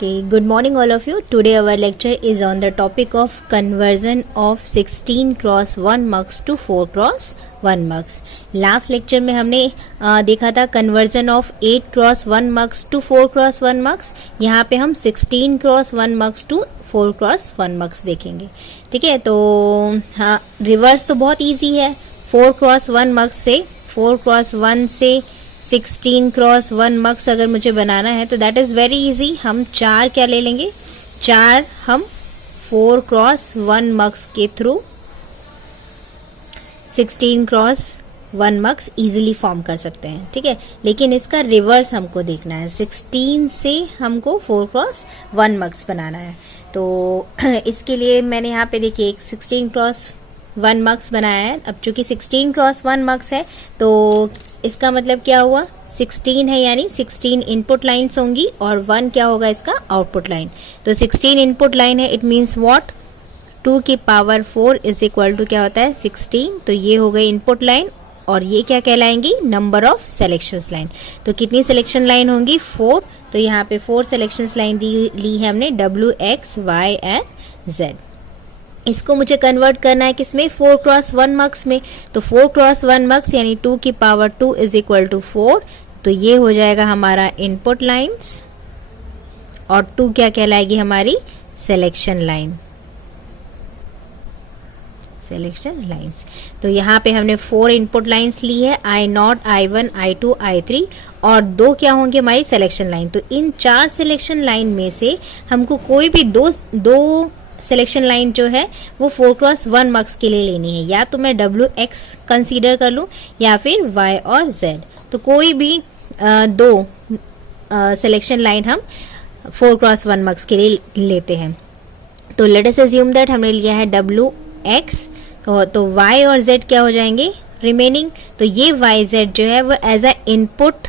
Okay, good morning all of you. Today our lecture is on the topic of conversion of 16 cross 1 mux to 4 cross 1 mux. Last lecture में हमने देखा था conversion of 8 cross 1 mux to 4 cross 1 mux. यहाँ पे हम 16 cross 1 mux to 4 cross 1 mux देखेंगे. ठीक है, तो हाँ रिवर्स तो बहुत इजी है. 4 cross 1 mux से 4 cross 1 से 16 क्रॉस 1 मक्स अगर मुझे बनाना है तो दैट इज़ वेरी इजी. हम 4 क्या ले लेंगे, 4 हम 4 क्रॉस 1 मक्स के थ्रू 16 क्रॉस 1 मक्स इजीली फॉर्म कर सकते हैं. ठीक है, लेकिन इसका रिवर्स हमको देखना है. 16 से हमको 4 क्रॉस 1 मक्स बनाना है. तो इसके लिए मैंने यहाँ पे देखिए एक 16 क्रॉस 1 मक्स बनाया है. अब चूंकि 16 क्रॉस 1 मक्स है तो इसका मतलब क्या हुआ, 16 है यानी 16 इनपुट लाइन्स होंगी और 1 क्या होगा इसका आउटपुट लाइन. तो 16 इनपुट लाइन है, इट मीन्स व्हाट, 2 की पावर 4 इज इक्वल टू क्या होता है 16. तो ये हो गई इनपुट लाइन और ये क्या कहलाएंगी, नंबर ऑफ सिलेक्शन लाइन. तो कितनी सिलेक्शन लाइन होंगी, 4. तो यहाँ पे 4 सिलेक्शन लाइन ली है हमने W X Y and Z. इसको मुझे कन्वर्ट करना है किसमें, 4 क्रॉस 1 मक्स में. तो 4 क्रॉस 1 मक्स यानी 2 की पावर 2 इज इक्वल टू 4. तो ये हो जाएगा हमारा इनपुट लाइंस और 2 क्या कहलाएगी हमारी सिलेक्शन लाइन, सिलेक्शन लाइंस. तो यहाँ पे हमने 4 इनपुट लाइंस ली है, I0, I1, I2, I3 और 2 क्या होंगे हमारी सिलेक्शन लाइन. तो इन 4 सिलेक्शन लाइन में से हमको कोई भी दो सिलेक्शन लाइन जो है वो 4 क्रॉस 1 मक्स के लिए लेनी है. या तो मैं WX कंसीडर कर लूँ या फिर Y और Z. तो कोई भी दो सिलेक्शन लाइन हम 4 क्रॉस 1 मक्स के लिए लेते हैं. तो लेट अस अज्यूम दैट हमने लिया है WX. तो Y और Z क्या हो जाएंगे रिमेनिंग. तो ये YZ जो है वो एज अ इनपुट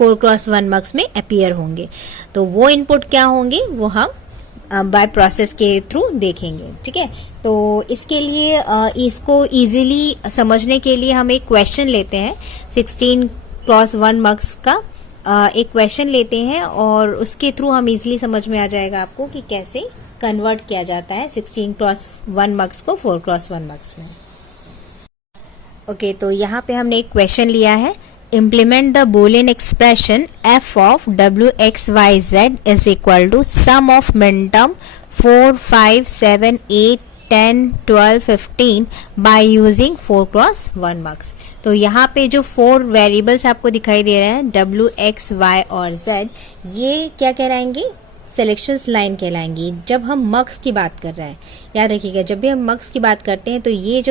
4 क्रॉस 1 मक्स में अपीयर होंगे. तो वो इनपुट क्या होंगे वो हम बाय प्रोसेस के थ्रू देखेंगे. ठीक है, तो इसके लिए इसको इजीली समझने के लिए हम एक क्वेश्चन लेते हैं. 16 क्रॉस 1 मक्स का एक क्वेश्चन लेते हैं और उसके थ्रू हम इजीली समझ में आ जाएगा आपको कि कैसे कन्वर्ट किया जाता है 16 क्रॉस 1 मक्स को 4 क्रॉस 1 मक्स में. ओके, तो यहाँ पे हमने एक क्वेश्चन लिया है. Implement the Boolean expression f of W X Y Z is equal to sum of minterm 4, 5, 7, 8, 10, 12, 15 by using 4 cross 1 mux. तो यहाँ पे जो 4 वेरिएबल्स आपको दिखाई दे रहे हैं W X Y और Z, ये क्या कहलाएंगे, सिलेक्शंस लाइन कहलाएंगी जब हम मक्स की बात कर रहे हैं. याद रखिएगा, जब भी हम मक्स की बात करते हैं तो ये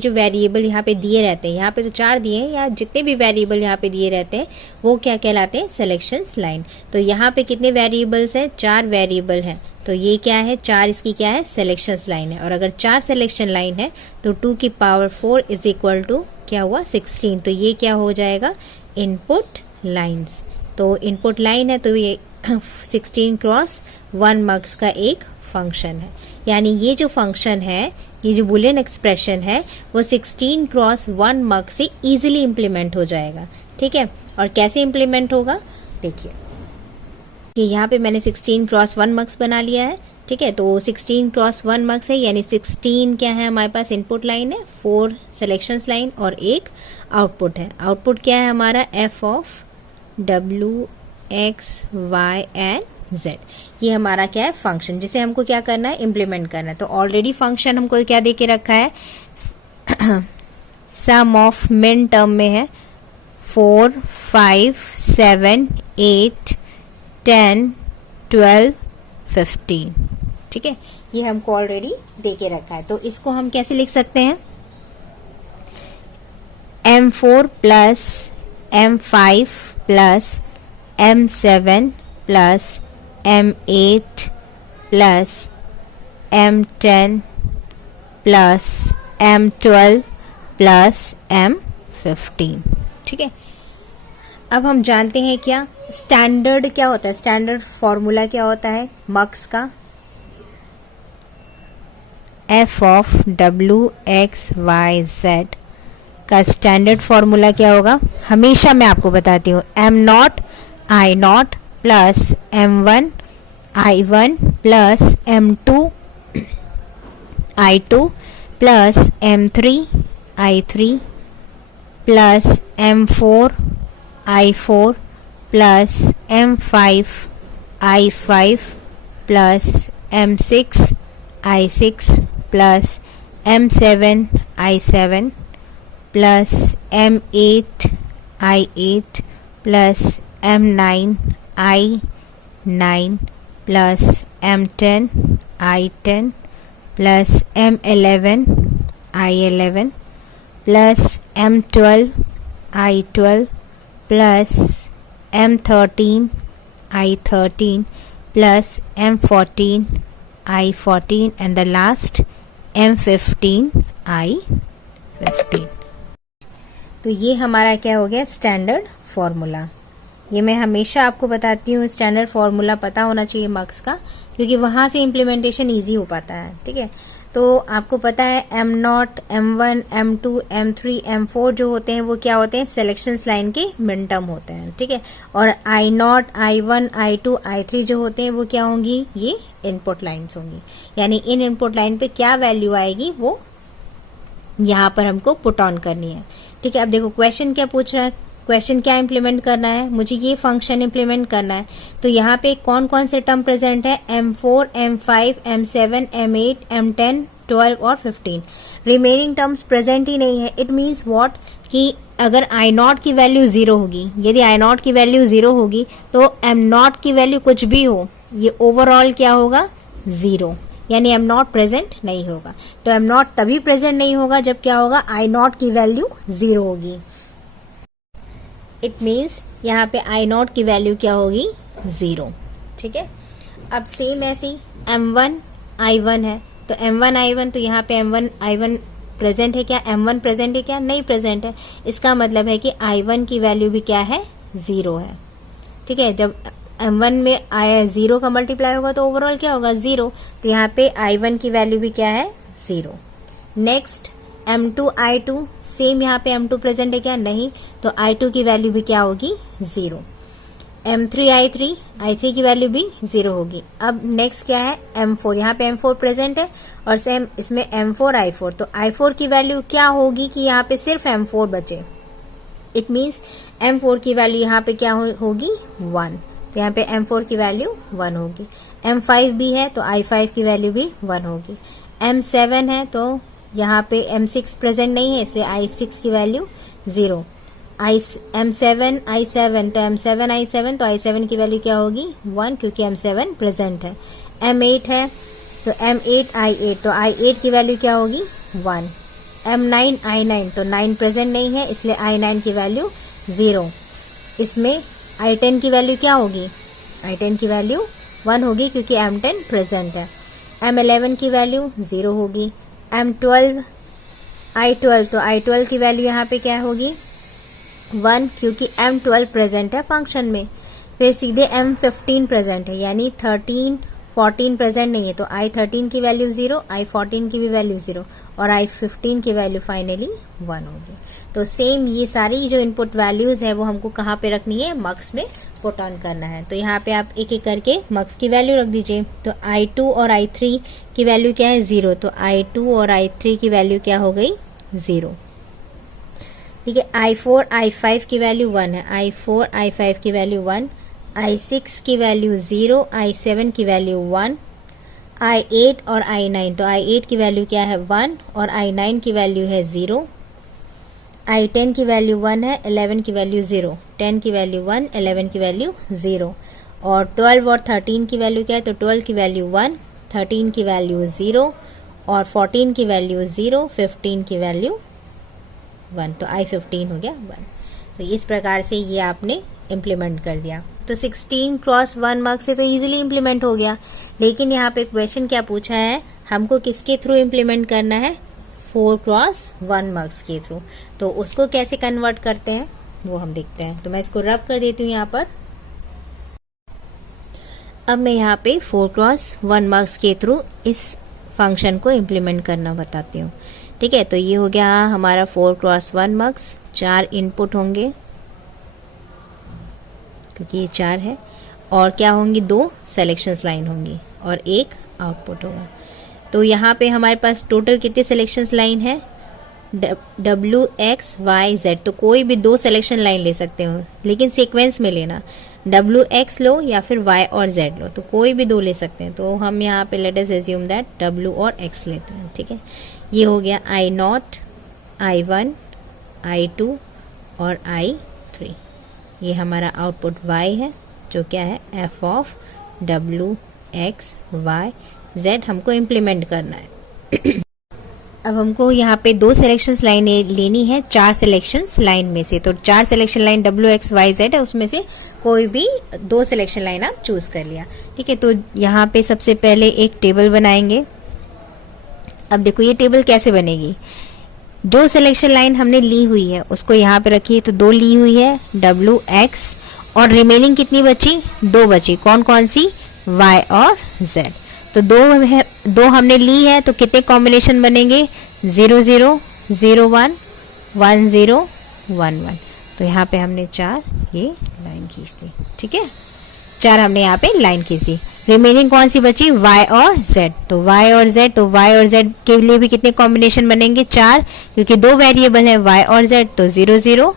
जो वेरिएबल यहाँ पे दिए रहते हैं, यहाँ पे तो 4 दिए हैं, या जितने भी वेरिएबल यहाँ पे दिए रहते हैं वो क्या कहलाते हैं, सिलेक्शंस लाइन. तो यहाँ पे कितने वेरिएबल्स हैं, 4 वेरिएबल हैं. तो ये क्या है, 4 इसकी क्या है, सिलेक्शंस लाइन है. और अगर 4 सिलेक्शन लाइन है तो 2 की पावर 4 इज इक्वल टू क्या हुआ 16. तो ये क्या हो जाएगा, इनपुट लाइन्स. तो इनपुट लाइन है तो ये 16 क्रॉस 1 मक्स का एक फंक्शन है. यानी ये जो फंक्शन है, ये जो बुलियन एक्सप्रेशन है वो 16 क्रॉस 1 मक्स से इजीली इम्प्लीमेंट हो जाएगा. ठीक है, और कैसे इम्प्लीमेंट होगा देखिए कि यहाँ पे मैंने 16 क्रॉस 1 मक्स बना लिया है. ठीक है, तो 16 क्रॉस 1 मक्स है यानी 16 क्या है हमारे पास, इनपुट लाइन है, 4 सिलेक्शंस लाइन और एक आउटपुट है. आउटपुट क्या है हमारा, f of W X Y and Z. ये हमारा क्या है, फंक्शन, जिसे हमको क्या करना है, इम्प्लीमेंट करना है. तो ऑलरेडी फंक्शन हमको क्या दे के रखा है, सम ऑफ मिन टर्म में है 4, 5, 7, 8, 10, 12, 15. ठीक है, ये हमको ऑलरेडी दे के रखा है. तो इसको हम कैसे लिख सकते हैं, M4 plus M5 plus M7 plus M8 plus M10 plus M12 plus M15. ठीक है, अब हम जानते हैं क्या स्टैंडर्ड क्या होता है, स्टैंडर्ड फॉर्मूला क्या होता है मक्स का, f of W X Y Z का स्टैंडर्ड फॉर्मूला क्या होगा, हमेशा मैं आपको बताती हूँ, M0, I0, plus M1 I1 plus M2 I2 plus M3 I3 plus M4 I4 plus M5 I5 plus M6 I6 plus M7 I7 plus M8 I8 plus M9 I9 plus M10 I10 plus M11 I11 plus M12 I12 plus M13 I13 plus M14 I14 and the last M15 I15। तो ये हमारा क्या हो गया, standard formula. ये मैं हमेशा आपको बताती हूँ, स्टैंडर्ड फॉर्मूला पता होना चाहिए मार्क्स का, क्योंकि वहां से इम्प्लीमेंटेशन इजी हो पाता है। ठीक है, तो आपको पता है M0, M1, M2, M3, M4 जो होते हैं वो क्या होते हैं, सिलेक्शन लाइन के मिनटर्म होते हैं। ठीक है, और I0, I1, I2, I3 जो होते हैं वो क्या होंगी, ये इनपुट लाइन्स होंगी। यानी इन इनपुट लाइन पे क्या वैल्यू आएगी वो यहाँ पर हमको पुट ऑन करनी है। ठीक है, अब देखो क्वेश्चन क्या पूछ रहा है, क्वेश्चन क्या इंप्लीमेंट करना है, मुझे ये फंक्शन इंप्लीमेंट करना है। तो यहाँ पे कौन कौन से टर्म प्रेजेंट है, M4, M5, M7, M8, M10, 12 और 15। रिमेनिंग टर्म्स प्रेजेंट ही नहीं है। इट मीन्स व्हाट, कि अगर I0 की वैल्यू 0 होगी, यदि I0 की वैल्यू 0 होगी तो M0 की वैल्यू कुछ भी हो, ये ओवरऑल क्या होगा, 0, यानी M0 प्रेजेंट नहीं होगा। तो M0 तभी प्रेजेंट नहीं होगा जब क्या होगा, I0 की वैल्यू 0 होगी। इट मीन्स यहाँ पे I0 की वैल्यू क्या होगी, 0। ठीक है, अब सेम ऐसे ही M1 I1 है, तो M1 I1, तो यहाँ पे M1 I1 प्रेजेंट है क्या, M1 प्रेजेंट है क्या, नहीं प्रेजेंट है। इसका मतलब है कि I1 की वैल्यू भी क्या है, 0 है। ठीक है, जब M1 में आया 0 का मल्टीप्लाई होगा तो ओवरऑल क्या होगा, 0। तो यहाँ पे I1 की वैल्यू भी क्या है, 0। नेक्स्ट M2 I2, सेम यहाँ पे M2 प्रेजेंट है क्या, नहीं, तो I2 की वैल्यू भी क्या होगी, 0। M3 I3 की वैल्यू भी 0 होगी। अब नेक्स्ट क्या है, M4, यहाँ पे M4 प्रेजेंट है और सेम इसमें M4 I4, तो I4 की वैल्यू क्या होगी कि यहाँ पे सिर्फ M4 बचे। इट मीन्स M4 की वैल्यू यहाँ पे क्या होगी, 1, तो यहाँ पे M4 की वैल्यू 1 होगी। M5 भी है तो I5 की वैल्यू भी 1 होगी। M7 है तो यहाँ पे M6 प्रेजेंट नहीं है, इसलिए I6 की वैल्यू 0। M7 I7, तो M7 I7, तो I7 की वैल्यू क्या होगी, 1, क्योंकि M7 प्रेजेंट है। M8 है तो M8 I8, तो I8 की वैल्यू क्या होगी, 1। M9 I9, तो 9 प्रेजेंट नहीं है, इसलिए I9 की वैल्यू 0। इसमें I10 की वैल्यू क्या होगी, I10 की वैल्यू 1 होगी, क्योंकि M10 प्रेजेंट है। M11 की वैल्यू 0 होगी। M12 I12, तो I12 की वैल्यू यहाँ पे क्या होगी, 1, क्योंकि M12 प्रेजेंट है फंक्शन में। फिर सीधे M15 प्रेजेंट है, यानी 13, 14 प्रेजेंट नहीं है, तो I13 की वैल्यू 0, I14 की भी वैल्यू 0 और I15 की वैल्यू फाइनली 1 होगी। तो सेम ये सारी जो इनपुट वैल्यूज है वो हमको कहाँ पे रखनी है, मक्स में पुट ऑन करना है। तो यहाँ पे आप एक एक करके मक्स की वैल्यू रख दीजिए। तो I2 और I3 की वैल्यू क्या है, 0, तो I2 और I3 की वैल्यू क्या हो गई, 0। ठीक है, I4 I5 की वैल्यू 1 है, I4 I5 की वैल्यू 1, I6 की वैल्यू 0, I7 की वैल्यू 1, I8 और I9, तो I8 की वैल्यू क्या है, 1 और I9 की वैल्यू है 0। I10 की वैल्यू 1 है, 11 की वैल्यू 0, 10 की वैल्यू 1, 11 की वैल्यू 0 और 12 और 13 की वैल्यू क्या है, तो 12 की वैल्यू 1, 13 की वैल्यू 0 और 14 की वैल्यू 0, 15 की वैल्यू 1, तो I15 हो गया 1। तो इस प्रकार से ये आपने इम्प्लीमेंट कर दिया। तो 16 क्रॉस 1 मार्क से तो इजीली इम्प्लीमेंट हो गया, लेकिन यहाँ पे क्वेश्चन क्या पूछा है, हमको किसके थ्रू इम्प्लीमेंट करना है, 4 क्रॉस 1 मार्क्स के थ्रू। तो उसको कैसे कन्वर्ट करते हैं वो हम देखते हैं। तो मैं इसको रब कर देती हूँ यहाँ पर। अब मैं यहाँ पे 4 क्रॉस 1 मार्क्स के थ्रू इस फंक्शन को इम्प्लीमेंट करना बताती हूँ। ठीक है, तो ये हो गया हमारा 4 क्रॉस 1 मार्क्स। 4 इनपुट होंगे क्योंकि ये 4 है और क्या होंगी, 2 सिलेक्शंस लाइन होंगी और एक आउटपुट होगा। तो यहाँ पे हमारे पास टोटल कितने सिलेक्शंस लाइन है, W X Y Z। तो कोई भी 2 सिलेक्शन लाइन ले सकते हो, लेकिन सीक्वेंस में लेना, W X लो या फिर Y और Z लो, तो कोई भी 2 ले सकते हैं। तो हम यहाँ पे let us assume that W और X लेते हैं, ठीक है। ये हो गया I0, I1, I2 और I3। ये हमारा आउटपुट Y है, जो क्या है, f of W X Y Z हमको इम्प्लीमेंट करना है। अब हमको यहाँ पे 2 सिलेक्शंस लाइन लेनी है 4 सिलेक्शंस लाइन में से। तो 4 selection line W X Y Z है, उसमें से कोई भी 2 सिलेक्शन लाइन आप चूज कर लिया, ठीक है। तो यहाँ पे सबसे पहले एक टेबल बनाएंगे। अब देखो ये टेबल कैसे बनेगी, जो सिलेक्शन लाइन हमने ली हुई है उसको यहाँ पे रखिए। तो 2 ली हुई है W X और रिमेनिंग कितनी बची, 2 बची। कौन कौन सी, Y और Z। तो 2 हमने ली है, तो कितने कॉम्बिनेशन बनेंगे, 0 0 0 1 1 0 1 1। तो यहाँ पे हमने 4 ये लाइन खींच दी, ठीक है। 4 हमने यहाँ पे लाइन खींच दी। रिमेनिंग कौन सी बची, Y और Z। तो Y और Z, तो Y और Z के लिए भी कितने कॉम्बिनेशन बनेंगे, 4, क्योंकि 2 वेरिएबल है Y और Z। तो 0 0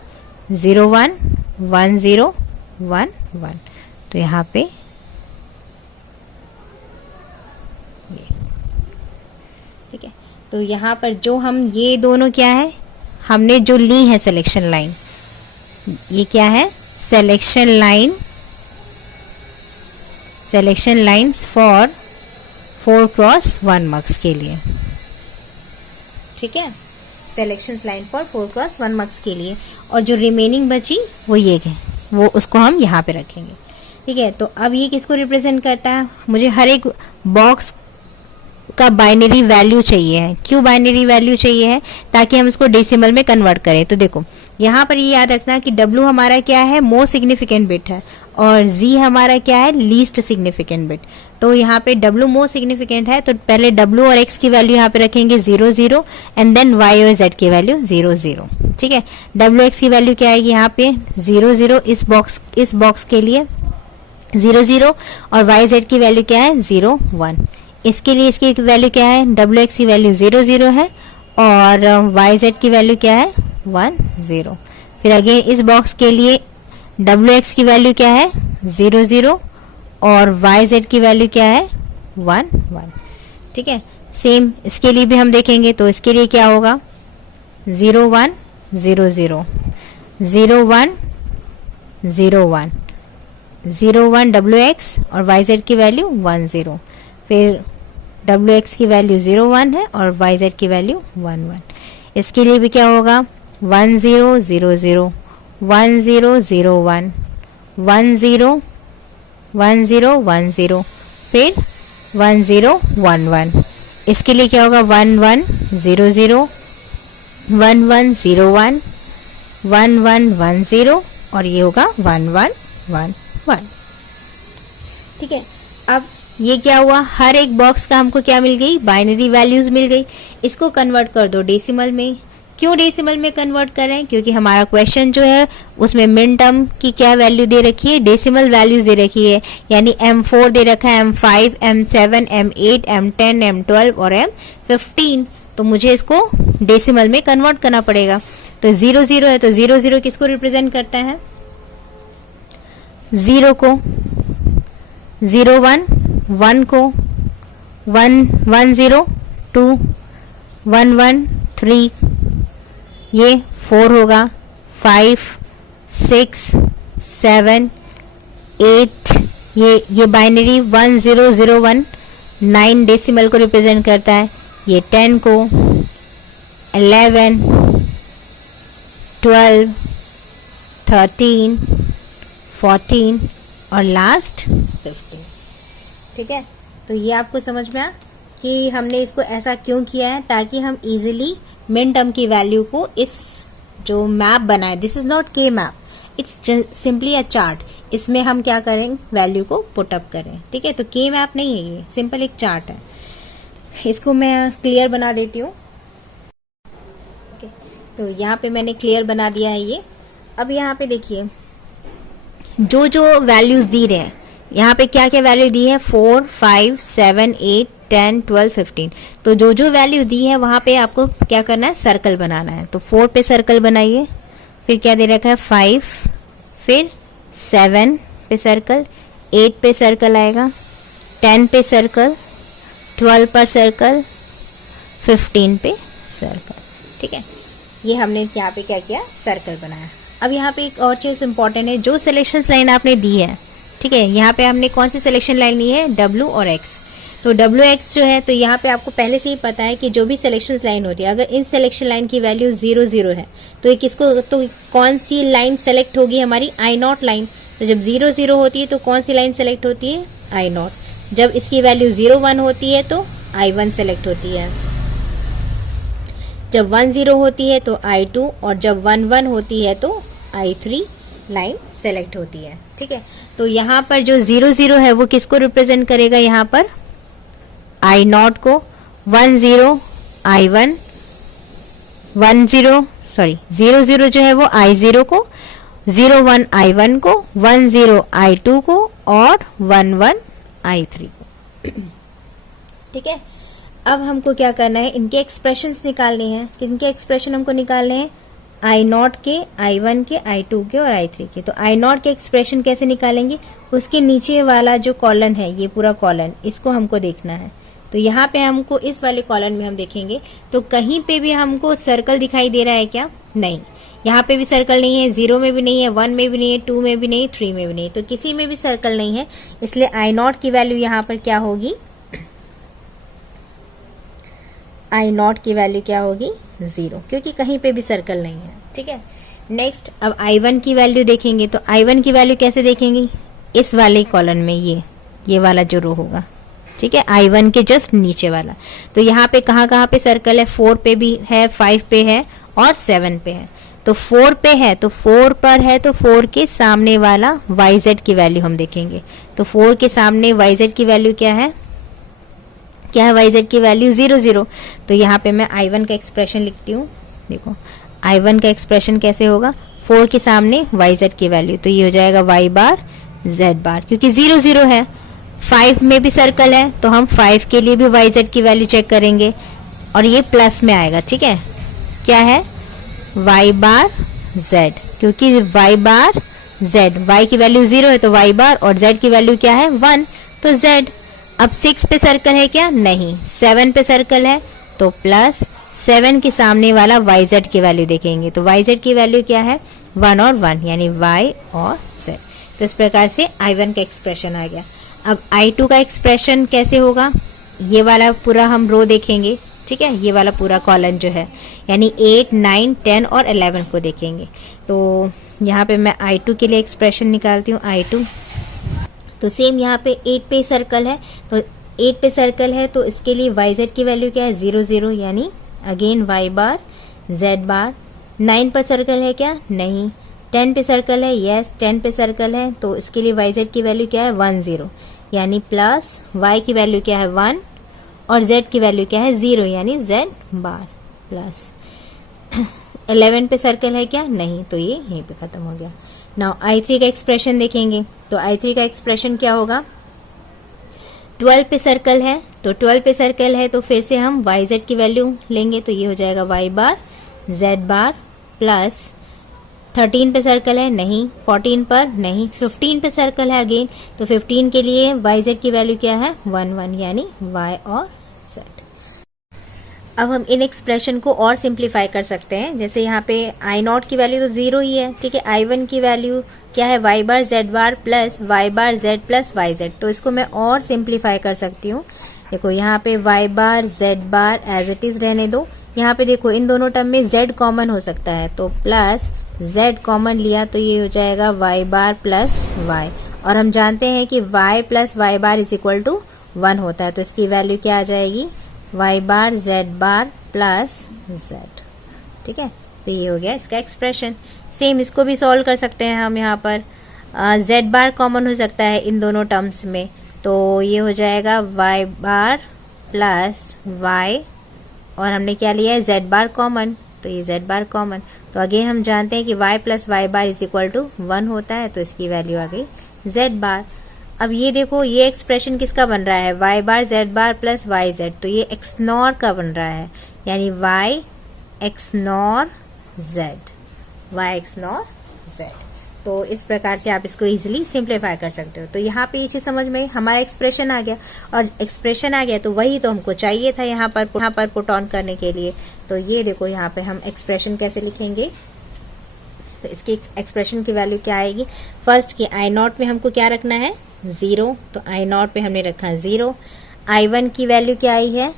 0 1 1 0 1 1। तो यहाँ पे ठीक है। तो यहाँ पर जो हम ये दोनों क्या है, हमने जो ली है सिलेक्शन लाइन, ये क्या है, सिलेक्शन लाइन्स फॉर 4x1 मक्स के लिए, ठीक है। सिलेक्शन लाइन फॉर 4x1 मक्स के लिए। और जो रिमेनिंग बची वो ये है, वो उसको हम यहाँ पे रखेंगे, ठीक है। तो अब ये किसको रिप्रेजेंट करता है, मुझे हर एक बॉक्स का बाइनरी वैल्यू चाहिए है। क्यों बाइनरी वैल्यू चाहिए है, ताकि हम इसको डेसिमल में कन्वर्ट करें। तो देखो यहाँ पर ये याद रखना कि W हमारा क्या है, मोस्ट सिग्निफिकेंट बिट है, और Z हमारा क्या है, लीस्ट सिग्निफिकेंट बिट। तो यहाँ पे W मोस्ट सिग्निफिकेंट है, तो पहले W और X की वैल्यू यहाँ पे रखेंगे 0 0 एंड देन Y और Z की वैल्यू 0 0, ठीक है। W X की वैल्यू क्या आएगी यहाँ पे 0 0, इस बॉक्स के लिए 0 0, और Y Z की वैल्यू क्या है 0 1। इसके लिए इसकी वैल्यू क्या है, W X की वैल्यू 0 0 है और Y Z की वैल्यू क्या है 1 0। फिर अगेन इस बॉक्स के लिए W X की वैल्यू क्या है 0 0 और Y Z की वैल्यू क्या है 1 1, ठीक है। सेम इसके लिए भी हम देखेंगे। तो इसके लिए क्या होगा 0 1 0 0 0 1 0 1 0 1 W X और Y Z की वैल्यू 1 0। फिर W X की वैल्यू 0 1 है और Y Z की वैल्यू 1 1। इसके लिए भी क्या होगा 1 0 0 0 1 0 0 1 1 0 1 0 1 0, फिर 1 0 1 1। इसके लिए क्या होगा 1 1 0 0 1 1 0 1 1 1 1 0 और ये होगा 1 1 1 1, ठीक है। अब ये क्या हुआ, हर एक बॉक्स का हमको क्या मिल गई, बाइनरी वैल्यूज मिल गई। इसको कन्वर्ट कर दो डेसिमल में। क्यों डेसिमल में कन्वर्ट कर रहे हैं, क्योंकि हमारा क्वेश्चन जो है उसमें मिन टर्म की क्या वैल्यू दे रखी है, डेसिमल वैल्यूज दे रखी है। यानी M4 दे रखा है, M5, M7, M8, M10, M12 और M15। तो मुझे इसको डेसिमल में कन्वर्ट करना पड़ेगा। तो 0 0 है, तो 0 0 किसको रिप्रेजेंट करता है, 0 को, 0 1 1 को, 1 1 0 2 1 1 3, ये 4 होगा, 5 6 7 8, ये बाइनरी 1 0 0 1 9 डेसिमल को रिप्रेजेंट करता है। ये 10 को, 11 12 13 14 और लास्ट 15, ठीक है। तो ये आपको समझ में आया कि हमने इसको ऐसा क्यों किया है, ताकि हम इजीली मिन टर्म की वैल्यू को इस जो मैप बनाए, दिस इज नॉट के map, it's simply a chart, इसमें हम क्या करें, वैल्यू को पुट अप करें, ठीक है। तो के मैप नहीं है, ये सिंपल एक चार्ट है। इसको मैं क्लियर बना देती हूँ, तो यहाँ पे मैंने क्लियर बना दिया है ये। अब यहाँ पे देखिए जो वैल्यूज दी रहे हैं, यहाँ पे क्या क्या वैल्यू दी है, 4, 5, 7, 8, 10, 12, 15। तो जो जो वैल्यू दी है वहां पे आपको क्या करना है, सर्कल बनाना है। तो 4 पे सर्कल बनाइए, फिर क्या दे रखा है 5, फिर 7 पे सर्कल, 8 पे सर्कल आएगा, 10 पे सर्कल, 12 पर सर्कल, 15 पे सर्कल। ठीक है, ये हमने यहाँ पे क्या किया, सर्कल बनाया। अब यहाँ पे एक और चीज इंपॉर्टेंट है, जो सिलेक्शन लाइन आपने दी है, ठीक है, यहाँ पे हमने कौन सी सिलेक्शन लाइन ली है, W और X। तो WX जो है, तो यहाँ पे आपको पहले से ही पता है कि जो भी सिलेक्शन लाइन होती है, अगर इन सिलेक्शन लाइन की वैल्यू 0, 0 है तो ये किसको, तो कौन सी लाइन सेलेक्ट होगी, हमारी I0 लाइन। तो जब 0, 0 होती है तो कौन सी लाइन सेलेक्ट होती है, I0। जब इसकी वैल्यू 0, 1 होती है तो I1 सेलेक्ट होती है, जब 1, 0 होती है तो I2, और जब 1, 1 होती है तो I3 लाइन सेलेक्ट होती है। ठीक है, तो यहाँ पर जो 0, 0 है वो किसको रिप्रेजेंट करेगा, यहाँ पर I0 को, 1, 0 I1, 1, 0 सॉरी 0, 0 जो है वो I0 को, 0, 1 I1 को, 1, 0 I2 को, और 1, 1 I3 को। ठीक है, अब हमको क्या करना है, इनके एक्सप्रेशंस निकालने हैं। किनके एक्सप्रेशन हमको निकालने हैं, I0 के, I1 के, I2 के और I3 के। तो I0 के एक्सप्रेशन कैसे निकालेंगे, उसके नीचे वाला जो कॉलम है, ये पूरा कॉलम, इसको हमको देखना है। तो यहाँ पे हमको इस वाले कॉलम में हम देखेंगे तो कहीं पे भी हमको सर्कल दिखाई दे रहा है क्या, नहीं, यहाँ पे भी सर्कल नहीं है, 0 में भी नहीं है, 1 में भी नहीं है, 2 में भी नहीं, 3 में भी नहीं, तो किसी में भी सर्कल नहीं है। इसलिए I0 की वैल्यू यहाँ पर क्या होगी, I0 की वैल्यू क्या होगी, 0, क्योंकि कहीं पे भी सर्कल नहीं है। ठीक है, नेक्स्ट अब I1 की वैल्यू देखेंगे। तो I1 की वैल्यू कैसे देखेंगे, इस वाले कॉलम में, ये वाला जो रो होगा, ठीक है, I1 के जस्ट नीचे वाला। तो यहाँ पे कहाँ पे सर्कल है, 4 पे भी है, 5 पे है और 7 पे है। तो 4 पे है तो 4 पर है, तो 4 के सामने वाला YZ की वैल्यू हम देखेंगे। तो 4 के सामने YZ की वैल्यू क्या है, YZ की वैल्यू 0, 0। तो यहाँ पे मैं I1 का एक्सप्रेशन लिखती हूँ। देखो I1 का एक्सप्रेशन कैसे होगा, 4 के सामने YZ की वैल्यू, तो ये हो जाएगा Y बार Z बार, क्योंकि 0, 0 है। 5 में भी सर्कल है तो हम 5 के लिए भी YZ की वैल्यू चेक करेंगे और ये प्लस में आएगा। ठीक है, क्या है, Y बार Z, क्योंकि Y बार Z, Y की वैल्यू 0 है तो Y बार, और Z की वैल्यू क्या है, 1, तो Z। अब 6 पे सर्कल है क्या, नहीं, 7 पे सर्कल है तो प्लस 7 के सामने वाला YZ की वैल्यू देखेंगे। तो YZ की वैल्यू क्या है, 1 और 1, यानी Y और Z। तो इस प्रकार से I1 का एक्सप्रेशन आ गया। अब I2 का एक्सप्रेशन कैसे होगा, ये वाला पूरा हम रो देखेंगे। ठीक है, ये वाला पूरा कॉलम जो है, यानी 8, 9, 10 और 11 को देखेंगे। तो यहाँ पे मैं I2 के लिए एक्सप्रेशन निकालती हूँ, I2। तो सेम यहाँ पे 8 पे सर्कल है, तो 8 पे सर्कल है तो इसके लिए YZ की वैल्यू क्या है, 0, 0, यानी अगेन Y बार Z बार। 9 पर सर्कल है क्या, नहीं। 10 पे सर्कल है, यस 10 पे सर्कल है, तो इसके लिए YZ की वैल्यू क्या है, 1, 0, यानी प्लस Y की वैल्यू क्या है, 1, और Z की वैल्यू क्या है, 0, यानी Z बार प्लस। 11 पे सर्कल है क्या, नहीं, तो ये यहीं पे खत्म हो गया। नाउ I3 का एक्सप्रेशन देखेंगे। तो I3 का एक्सप्रेशन क्या होगा, 12 पे सर्कल है, तो 12 पे सर्कल है तो फिर से हम YZ की वैल्यू लेंगे, तो ये हो जाएगा Y बार Z बार प्लस 13 पे सर्कल है, नहीं, 14 पर नहीं, 15 पे सर्कल है अगेन, तो 15 के लिए YZ की वैल्यू क्या है, 1, 1, यानी Y और Z। अब हम इन एक्सप्रेशन को और सिंप्लीफाई कर सकते हैं। जैसे यहाँ पे I0 की वैल्यू तो 0 ही है, ठीक है, I1 की वैल्यू क्या है, Y बार Z बार plus Y bar Z plus YZ। तो इसको मैं और सिंप्लीफाई कर सकती हूँ। देखो यहाँ पे Y bar Z bar as it is रहने दो। यहाँ पे देखो इन दोनों टर्म में Z कॉमन हो सकता है, तो प्लस Z कॉमन लिया तो ये हो जाएगा Y बार प्लस Y, और हम जानते हैं कि Y plus Y bar is equal to 1 होता है, तो इसकी वैल्यू क्या आ जाएगी, Y बार Z बार प्लस Z। ठीक है, तो ये हो गया इसका एक्सप्रेशन। सेम इसको भी सॉल्व कर सकते हैं हम। यहाँ पर Z बार कॉमन हो सकता है इन दोनों टर्म्स में, तो ये हो जाएगा Y बार प्लस Y, और हमने क्या लिया है, Z बार कॉमन, तो ये Z बार कॉमन। तो अगेन हम जानते हैं कि Y plus Y bar is equal to 1 होता है, तो इसकी वैल्यू आ गई Z बार। अब ये देखो ये एक्सप्रेशन किसका बन रहा है, y बार z बार प्लस वाई जेड, तो ये x नॉर का बन रहा है, यानी y x nor z, y x nor z। तो इस प्रकार से आप इसको इजीली सिंप्लीफाई कर सकते हो। तो यहाँ पे ये चीज समझ में, हमारा एक्सप्रेशन आ गया, और एक्सप्रेशन आ गया तो वही तो हमको चाहिए था यहाँ पर पुट ऑन करने के लिए। तो ये देखो यहाँ पे हम एक्सप्रेशन कैसे लिखेंगे, तो इसकी एक्सप्रेशन की वैल्यू क्या आएगी, फर्स्ट की आई नॉट में हमको क्या रखना है 0, तो आई नॉट पे हमने रखा 0। I1 की वैल्यू क्या आई है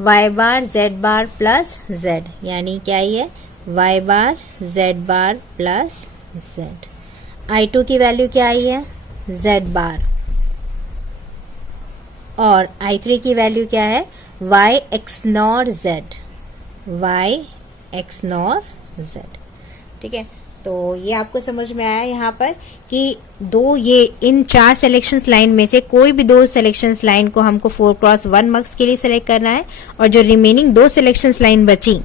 y बार z बार प्लस z, यानी क्या आई है y बार z बार प्लस z। I2 की वैल्यू क्या आई है z बार, और I3 की वैल्यू क्या है y x nor z, y x nor z। ठीक है, तो ये आपको समझ में आया यहाँ पर कि ये इन 4 सिलेक्शंस लाइन में से कोई भी 2 सिलेक्शंस लाइन को हमको 4x1 मार्क्स के लिए सिलेक्ट करना है, और जो रिमेनिंग 2 सिलेक्शंस लाइन बची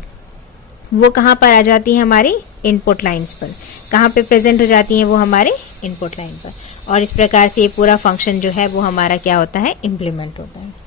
वो कहाँ पर आ जाती है, हमारी इनपुट लाइंस पर, कहाँ पे प्रेजेंट हो जाती हैं वो हमारे इनपुट लाइन पर। और इस प्रकार से ये पूरा फंक्शन जो है वो हमारा क्या होता है, इम्प्लीमेंट होता है।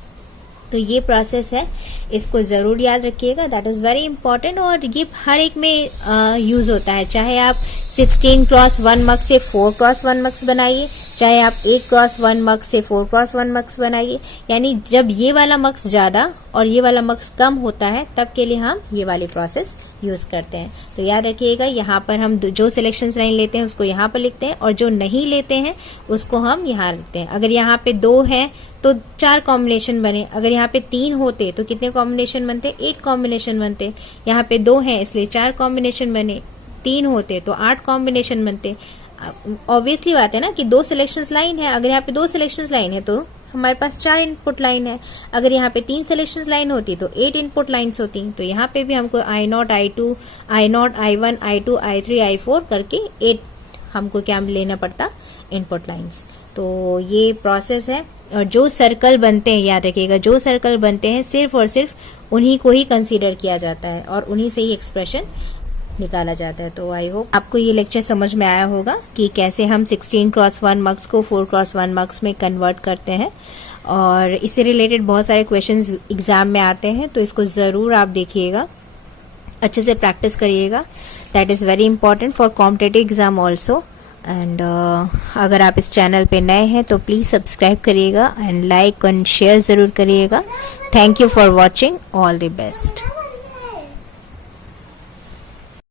तो ये प्रोसेस है, इसको ज़रूर याद रखिएगा, दैट इज़ वेरी इंपॉर्टेंट, और ये हर एक में यूज़ होता है। चाहे आप 16x1 मार्क्स से 4x1 मार्क्स बनाइए, चाहे आप 8x1 मार्क्स से 4x1 मार्क्स बनाइए, यानी जब ये वाला मार्क्स ज़्यादा और ये वाला मार्क्स कम होता है तब के लिए हम ये वाली प्रोसेस यूज़ करते हैं। तो याद रखिएगा, यहाँ पर हम जो सिलेक्शन लाइन लेते हैं उसको यहाँ पर लिखते हैं, और जो नहीं लेते हैं उसको हम यहाँ लिखते हैं। अगर यहाँ पे 2 हैं तो 4 कॉम्बिनेशन बने, अगर यहाँ पे 3 होते तो कितने कॉम्बिनेशन बनते, 8 कॉम्बिनेशन बनते। यहाँ पे 2 हैं इसलिए 4 कॉम्बिनेशन बने, 3 होते तो 8 कॉम्बिनेशन बनते। ऑब्वियसली बात है ना कि 2 सिलेक्शंस लाइन है, अगर यहाँ पे 2 सिलेक्शंस लाइन है तो हमारे पास 4 इनपुट लाइन है, अगर यहाँ पे 3 सिलेक्शंस लाइन होती तो 8 इनपुट लाइन्स होती। तो यहाँ पे भी हमको I0, I2, I0, I1, I2, I3, I4 करके 8 हमको क्या लेना पड़ता, इनपुट लाइन्स। तो ये प्रोसेस है, और जो सर्कल बनते हैं याद रखिएगा, जो सर्कल बनते हैं सिर्फ और सिर्फ उन्हीं को ही कंसीडर किया जाता है और उन्हीं से ही एक्सप्रेशन निकाला जाता है। तो आई होप आपको ये लेक्चर समझ में आया होगा कि कैसे हम 16x1 मार्क्स को 4x1 मार्क्स में कन्वर्ट करते हैं, और इससे रिलेटेड बहुत सारे क्वेश्चंस एग्जाम में आते हैं, तो इसको ज़रूर आप देखिएगा, अच्छे से प्रैक्टिस करिएगा, that is very important for competitive exam also. And अगर आप इस चैनल पे नए हैं तो प्लीज़ सब्सक्राइब करिएगा एंड लाइक एंड शेयर ज़रूर करिएगा। Thank you for watching, all the best.